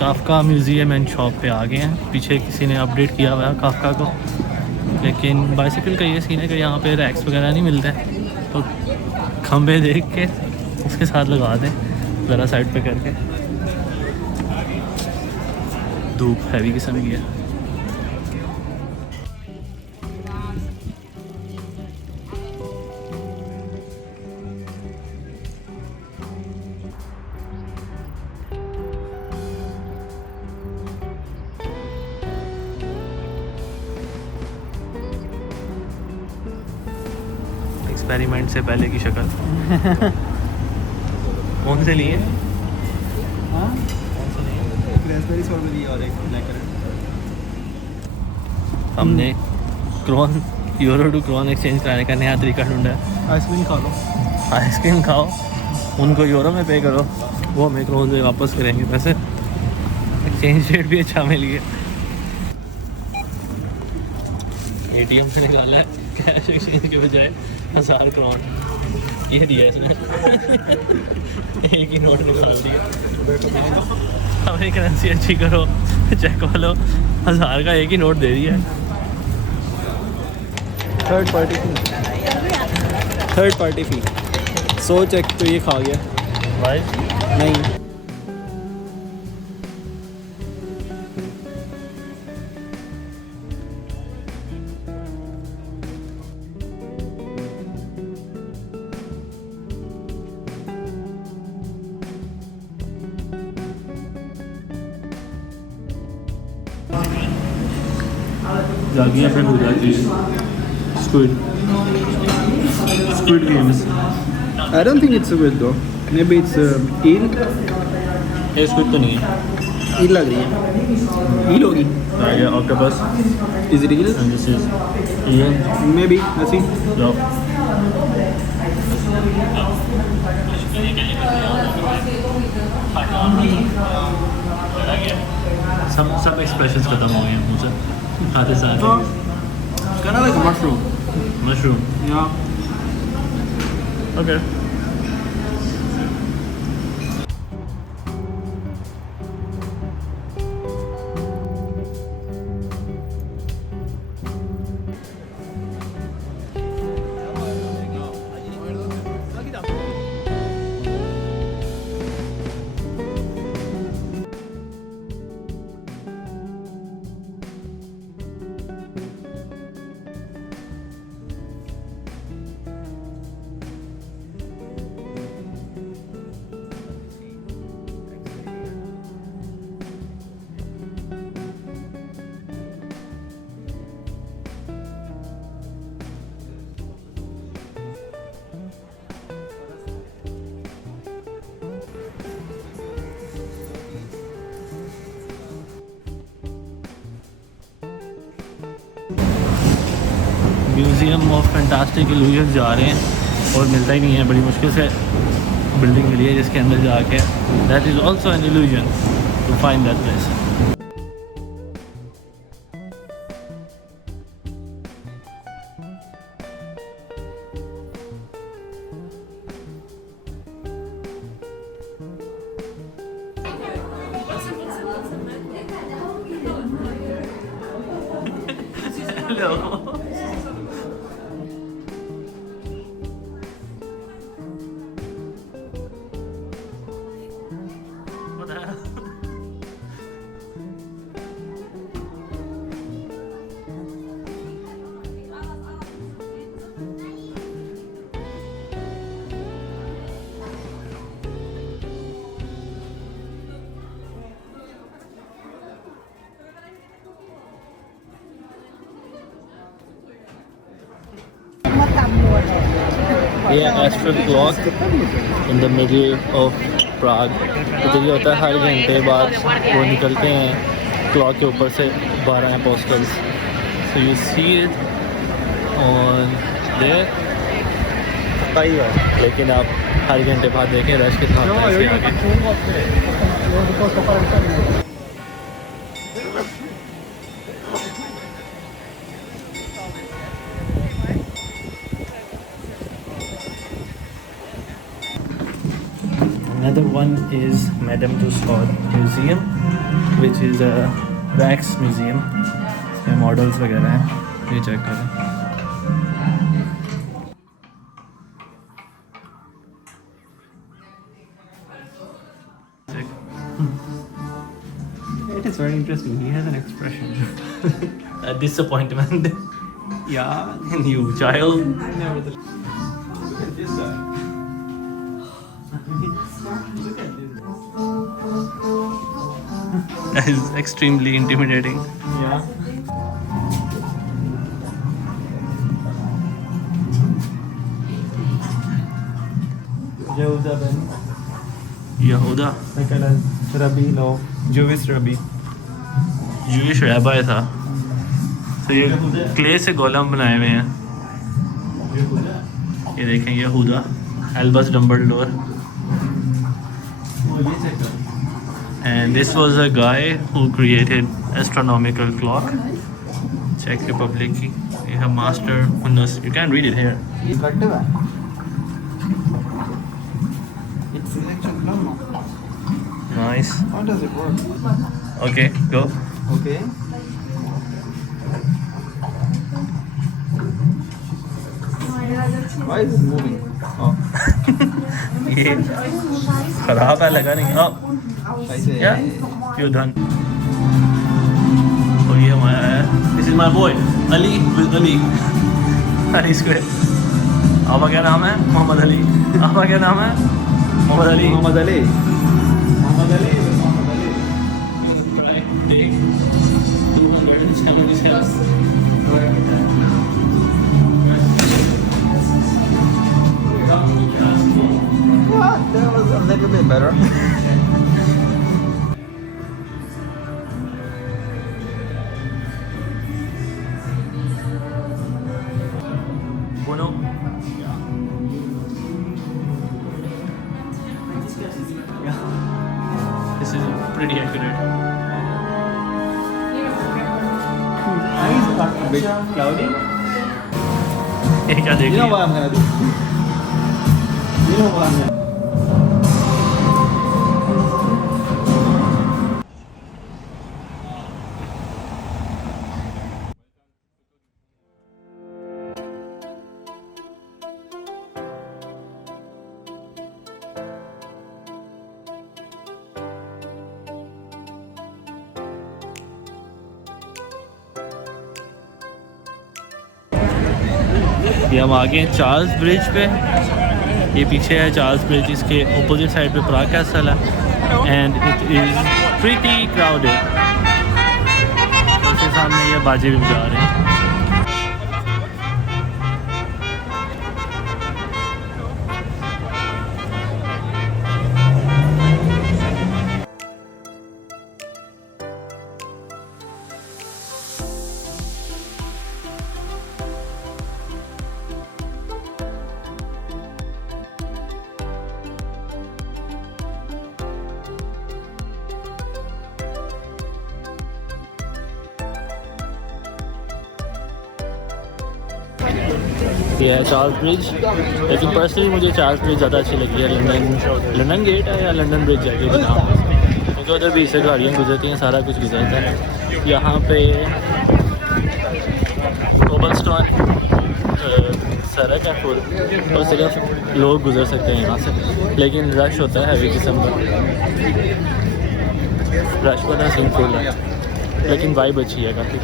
Kafka museum and shop पे आ गए हैं। पीछे किसी ने अपडेट किया हुआ है काफ्का को, लेकिन बाइसिकल का ये सीन है कि यहाँ पे रैक्स वगैरह नहीं मिलते हैं, तो खंबे देख के उसके साथ लगा दें ज़रा साइड पे करके। धूप हैवी किस्म की है। एक्सपेरिमेंट से पहले की शक्ल। कौन से लिए? रास्पबेरी स्ट्रॉबेरी और एक ब्लैक करंट। हमने krone euro to krone exchange कराने का नया तरीका ढूंढा है। आइसक्रीम खा लो। आइसक्रीम खाओ, उनको यूरो में पे करो, वो हमें क्रोन से वापस करेंगे पैसे। एक्सचेंज रेट भी अच्छा मिल गया। एटीएम से निकाला है कैश एक्सचेंज के बजाय 1000 क्रोन। ये दिया इसने। एक ही नोट निकाल दिया। हमें करेंसी अच्छी करो, चेक वालो 1000 का एक ही नोट दे दिया है। थर्ड पार्टी फी 100 चेक तो ये खा गया। भाई नहीं जागी पे हो जाती है। Squid games. I don't think it's a squid though. Maybe it's a eel. ये स्क्विड तो नहीं है। eel लग रही है। eel होगी। ये octopus. Is it eel? And this is ये Maybe. Let's see. जाओ। सब एक्सप्रेशंस खत्म हो गए हैं मुझे खाते साथ। Kind of like a mushroom. Mushroom. Yeah. Okay. Museum of fantastic illusion जा रहे हैं और मिलता ही नहीं है। बड़ी मुश्किल से बिल्डिंग मिली है जिसके अंदर जाके that is also an illusion to find that place. Hello. ये astral clock in the middle of Prague. तो ये होता है हर घंटे बाद वो निकलते हैं क्लॉक के ऊपर से 12 apostles. So you see it on their, लेकिन आप हर घंटे बाद देखें रश कितना होता है इसके आगे। Another one is Madame Tussauds Museum, which is a wax museum. इसमें मॉडल्स वगैरह हैं, ये चेक करें. It is very interesting. He has an expression. A disappointment Yeah. in you, child. Nevertheless. Look at this guy. Look at this. That is extremely intimidating. Yeah. Yehuda ben Yehuda, Makalan Rabbi, no, Jewish Rabbi. Jewish rabbi था. तो ये clay से गोलम बनाए हुए हैं. Yehuda. ये देखें यहूदा, Albus Dumbledore. Oh, ये check करो. And this was a guy who created astronomical clock. Czech Republic की. ये है master. You can't read it here. ये effective है. It's electric drum. Nice. How does it work? Okay, go. Okay. Why is it moving? Oh, ये खराब है लगा नहीं. Oh, I say. yeah, you're done. Oh ये हमारा है. This is my boy Ali with Ali. Ali Square. आपका क्या नाम है? मोहम्मद अली. आपका क्या नाम है? Mohammad Ali. Muhammad Ali. Muhammad Ali. Muhammad Ali. Take 270 steps. What? That was a little bit better. Bono. This is pretty accurate. Eyes are a bit cloudy. ये क्या देख You know रही what है? I'm gonna do? You know what I'm gonna do? ये हम आ गए हैं Charles bridge पे. ये पीछे है चार्ल्स ब्रिज, इसके अपोजिट साइड पे प्राग कैसल है and it is pretty crowded. उसके सामने ये बाजे भी बजा रहे हैं. ये है चार्ल्स ब्रिज. लेकिन पर्सनली मुझे चार्ल्स ब्रिज ज़्यादा अच्छी लगी है. लंदन गेट है या लंदन ब्रिज है जो भी नाम है, क्योंकि उधर भी इससे गाड़ियाँ गुजरती हैं, सारा कुछ गुजरता है. यहाँ पे कोबलस्टोन सड़क है फुल और सिर्फ लोग गुजर सकते हैं यहाँ से. लेकिन रश होता है हैवी किस्म का. रश वाला सीन फुल है, लेकिन वाइब अच्छी है काफ़ी.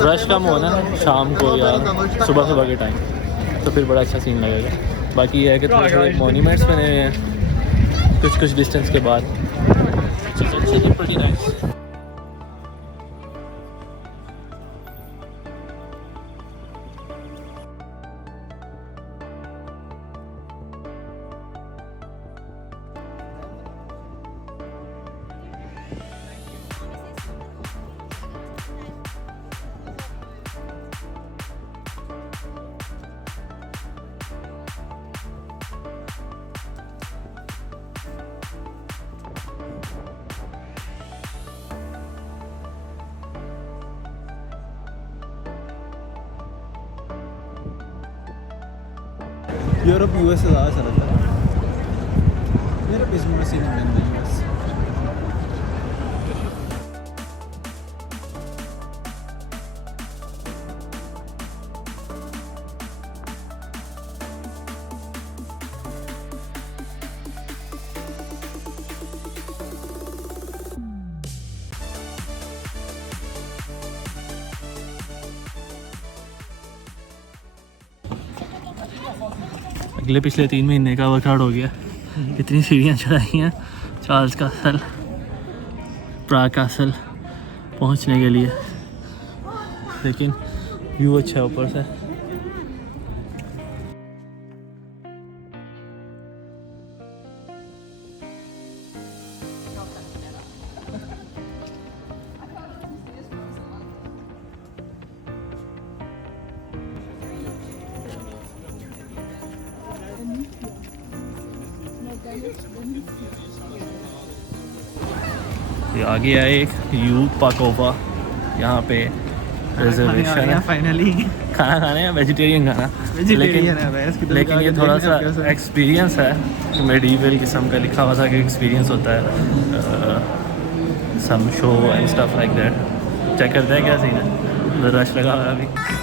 रश कम हो ना शाम को या सुबह के टाइम, तो फिर बड़ा अच्छा सीन लगेगा. बाकी ये है कि थोड़े थोड़े मोन्यूमेंट्स बने हुए हैं कुछ डिस्टेंस के बाद. pretty nice. यूरोप यूएस से ज़्यादा चलता है. Europe is more cinema than the US. अगले पिछले 3 महीने का वर्कआउट हो गया। इतनी सीढ़ियाँ चढ़ाई हैं चार्ल्स कासल, प्राग कासल पहुँचने के लिए, लेकिन व्यू अच्छा है ऊपर से। ये आगे है एक यू पाकोवा, यहाँ पे रिजर्वेशन है। फाइनली खाना खाने हैं, वेजिटेरियन खाना। लेकिन ये थोड़ा सा एक्सपीरियंस है, मेडिवल किस्म का लिखा हुआ था कि एक्सपीरियंस होता है, some show and stuff like that. Check करते हैं क्या सीन है। रश लगा हुआ है अभी।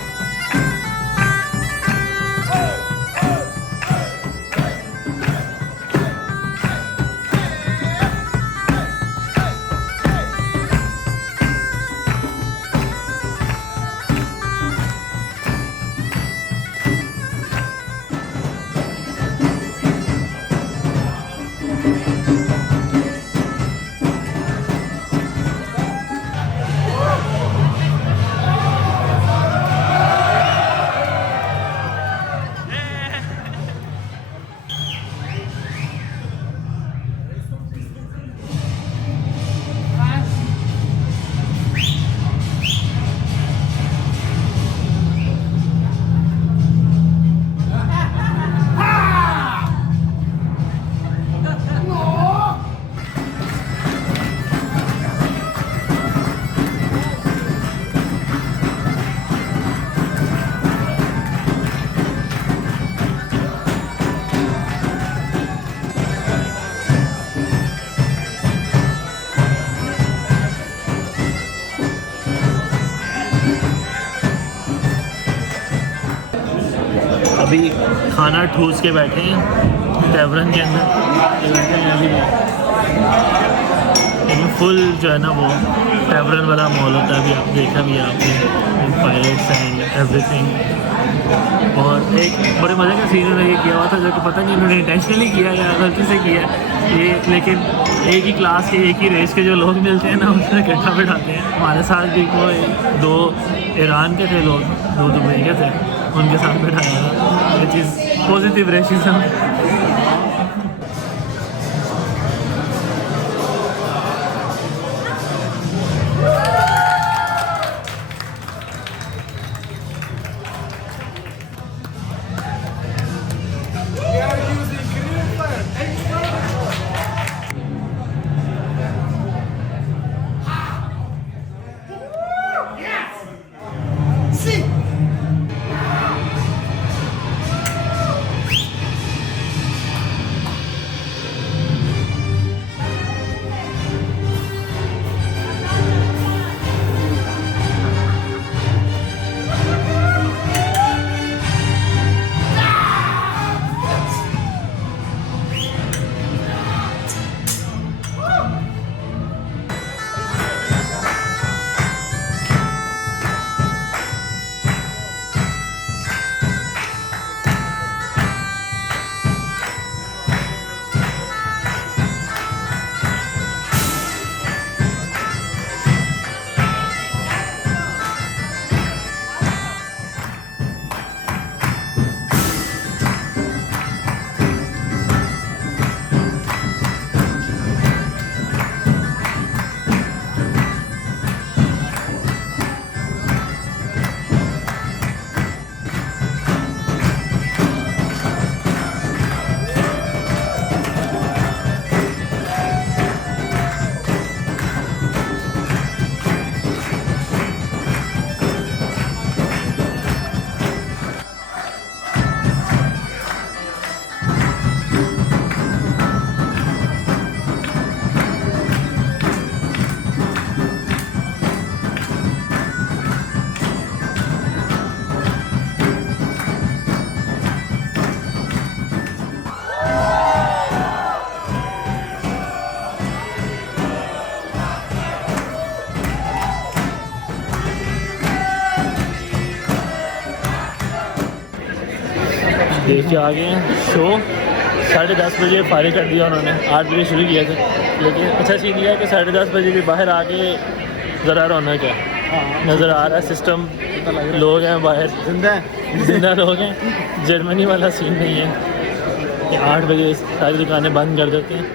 अभी खाना ठूस के बैठे हैं टैवरन के अंदर, ये बैठे हैं अभी। लेकिन फुल जो है ना वो टैवरन वाला मॉल होता है, अभी आप देखा भी है आपने, पायरेट्स एंड एवरीथिंग। और एक बड़े मज़े का सीन ये किया हुआ था, जो कि पता नहीं उन्होंने इंटेंशनली किया या गलती से किया ये, लेकिन एक ही क्लास के एक ही रेस के जो लोग मिलते हैं ना, उसमें इकट्ठा बिठाते हैं। हमारे साथ भी वो 2 ईरान के थे लोग, 2 दुबई के थे, उनके साथ बैठाया था। Which is positive racism. नीचे आ गए हैं। शो 10:30 बजे फारिग कर दिया उन्होंने, 8 बजे शुरू किया था। लेकिन अच्छा सीन ये है कि 10:30 बजे भी बाहर आके ज़रा रौनक है, नज़र आ रहा है सिस्टम, लोग हैं बाहर, जिंदा लोग हैं। जर्मनी वाला सीन नहीं है कि 8 बजे सारी दुकानें बंद कर देते हैं।